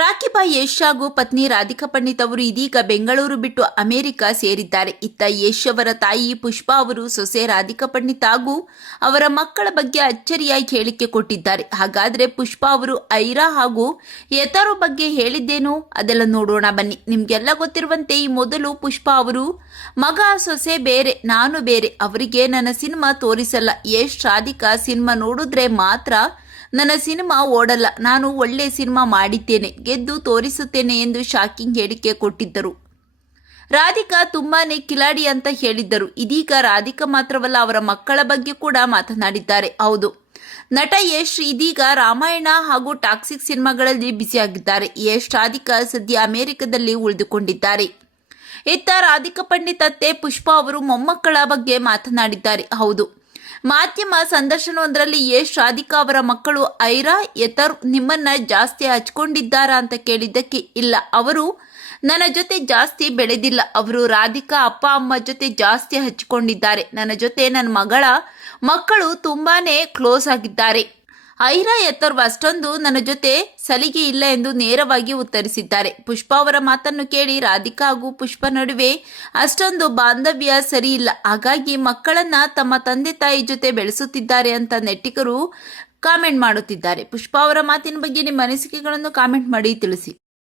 ರಾಖಿಬಾಯಿ ಯಶ್ ಹಾಗೂ ಪತ್ನಿ ರಾಧಿಕಾ ಪಂಡಿತ್ ಅವರು ಇದೀಗ ಬೆಂಗಳೂರು ಬಿಟ್ಟು ಅಮೆರಿಕ ಸೇರಿದ್ದಾರೆ. ಇತ್ತ ಯಶ್ ಅವರ ತಾಯಿ ಪುಷ್ಪಾ ಅವರು ಸೊಸೆ ರಾಧಿಕಾ ಪಂಡಿತ್ ಹಾಗೂ ಅವರ ಮಕ್ಕಳ ಬಗ್ಗೆ ಅಚ್ಚರಿಯಾಗಿ ಹೇಳಿಕೆ ಕೊಟ್ಟಿದ್ದಾರೆ. ಹಾಗಾದ್ರೆ ಪುಷ್ಪಾ ಅವರು ಐರಾ ಹಾಗೂ ಯತರು ಬಗ್ಗೆ ಹೇಳಿದ್ದೇನು ಅದೆಲ್ಲ ನೋಡೋಣ ಬನ್ನಿ. ನಿಮ್ಗೆಲ್ಲ ಗೊತ್ತಿರುವಂತೆ ಈ ಮೊದಲು ಪುಷ್ಪಾ ಅವರು ಮಗ, ಸೊಸೆ ಬೇರೆ, ನಾನು ಬೇರೆ, ಅವರಿಗೆ ನನ್ನ ಸಿನಿಮಾ ತೋರಿಸಲ್ಲ. ಯಶ್, ರಾಧಿಕಾ ಸಿನಿಮಾ ನೋಡಿದ್ರೆ ಮಾತ್ರ ನನ್ನ ಸಿನಿಮಾ ಓಡಲ್ಲ, ನಾನು ಒಳ್ಳೆ ಸಿನಿಮಾ ಮಾಡಿದ್ದೇನೆ, ಗೆದ್ದು ತೋರಿಸುತ್ತೇನೆ ಎಂದು ಶಾಕಿಂಗ್ ಹೇಳಿಕೆ ಕೊಟ್ಟಿದ್ದರು. ರಾಧಿಕಾ ತುಂಬಾನೇ ಕಿಲಾಡಿ ಅಂತ ಹೇಳಿದ್ದರು. ಇದೀಗ ರಾಧಿಕಾ ಮಾತ್ರವಲ್ಲ, ಅವರ ಮಕ್ಕಳ ಬಗ್ಗೆ ಕೂಡ ಮಾತನಾಡಿದ್ದಾರೆ. ಹೌದು. ನಟ ಯಶ್ ಇದೀಗ ರಾಮಾಯಣ ಹಾಗೂ ಟಾಕ್ಸಿಕ್ ಸಿನಿಮಾಗಳಲ್ಲಿ ಬ್ಯುಸಿಯಾಗಿದ್ದಾರೆ. ಯಶ್ ರಾಧಿಕಾ ಸದ್ಯ ಅಮೆರಿಕದಲ್ಲಿ ಉಳಿದುಕೊಂಡಿದ್ದಾರೆ. ಇತ್ತ ರಾಧಿಕಾ ಪಂಡಿತ್ ಅತ್ತೆ ಪುಷ್ಪಾ ಅವರು ಮೊಮ್ಮಕ್ಕಳ ಬಗ್ಗೆ ಮಾತನಾಡಿದ್ದಾರೆ. ಹೌದು. ಮಾಧ್ಯಮ ಸಂದರ್ಶನವೊಂದರಲ್ಲಿ ಯಶ್ ರಾಧಿಕಾ ಅವರ ಮಕ್ಕಳು ಐರಾ ಯತರ್ ನಿಮ್ಮನ್ನ ಜಾಸ್ತಿ ಹಚ್ಕೊಂಡಿದ್ದಾರಾ ಅಂತ ಕೇಳಿದ್ದಕ್ಕೆ ಇಲ್ಲ. ಅವರು, ನನ್ನ ಜೊತೆ ಜಾಸ್ತಿ ಬೆಳೆದಿಲ್ಲ. ಅವರು ರಾಧಿಕಾ ಅಪ್ಪ, ಅಮ್ಮ ಜೊತೆ ಜಾಸ್ತಿ ಹಚ್ಕೊಂಡಿದ್ದಾರೆ. ನನ್ನ ಜೊತೆ ನನ್ನ ಮಗಳ ಮಕ್ಕಳು ತುಂಬಾನೇ ಕ್ಲೋಸ್ ಆಗಿದ್ದಾರೆ. ಐರಾ ಎತ್ತರ್ವ ಅಷ್ಟೊಂದು ನನ್ನ ಜೊತೆ ಸಲಿಗೆ ಇಲ್ಲ ಎಂದು ನೇರವಾಗಿ ಉತ್ತರಿಸಿದ್ದಾರೆ. ಪುಷ್ಪ ಅವರ ಮಾತನ್ನು ಕೇಳಿ ರಾಧಿಕಾ ಹಾಗೂ ಪುಷ್ಪ ನಡುವೆ ಅಷ್ಟೊಂದು ಬಾಂಧವ್ಯ ಸರಿ ಇಲ್ಲ. ಹಾಗಾಗಿ ಮಕ್ಕಳನ್ನ ತಮ್ಮ ತಂದೆ ತಾಯಿ ಜೊತೆ ಬೆಳೆಸುತ್ತಿದ್ದಾರೆ ಅಂತ ನೆಟ್ಟಿಗರು ಕಾಮೆಂಟ್ ಮಾಡುತ್ತಿದ್ದಾರೆ. ಪುಷ್ಪ ಅವರ ಮಾತಿನ ಬಗ್ಗೆ ನಿಮ್ಮ ಅನಿಸಿಕೆಗಳನ್ನು ಕಾಮೆಂಟ್ ಮಾಡಿ ತಿಳಿಸಿ.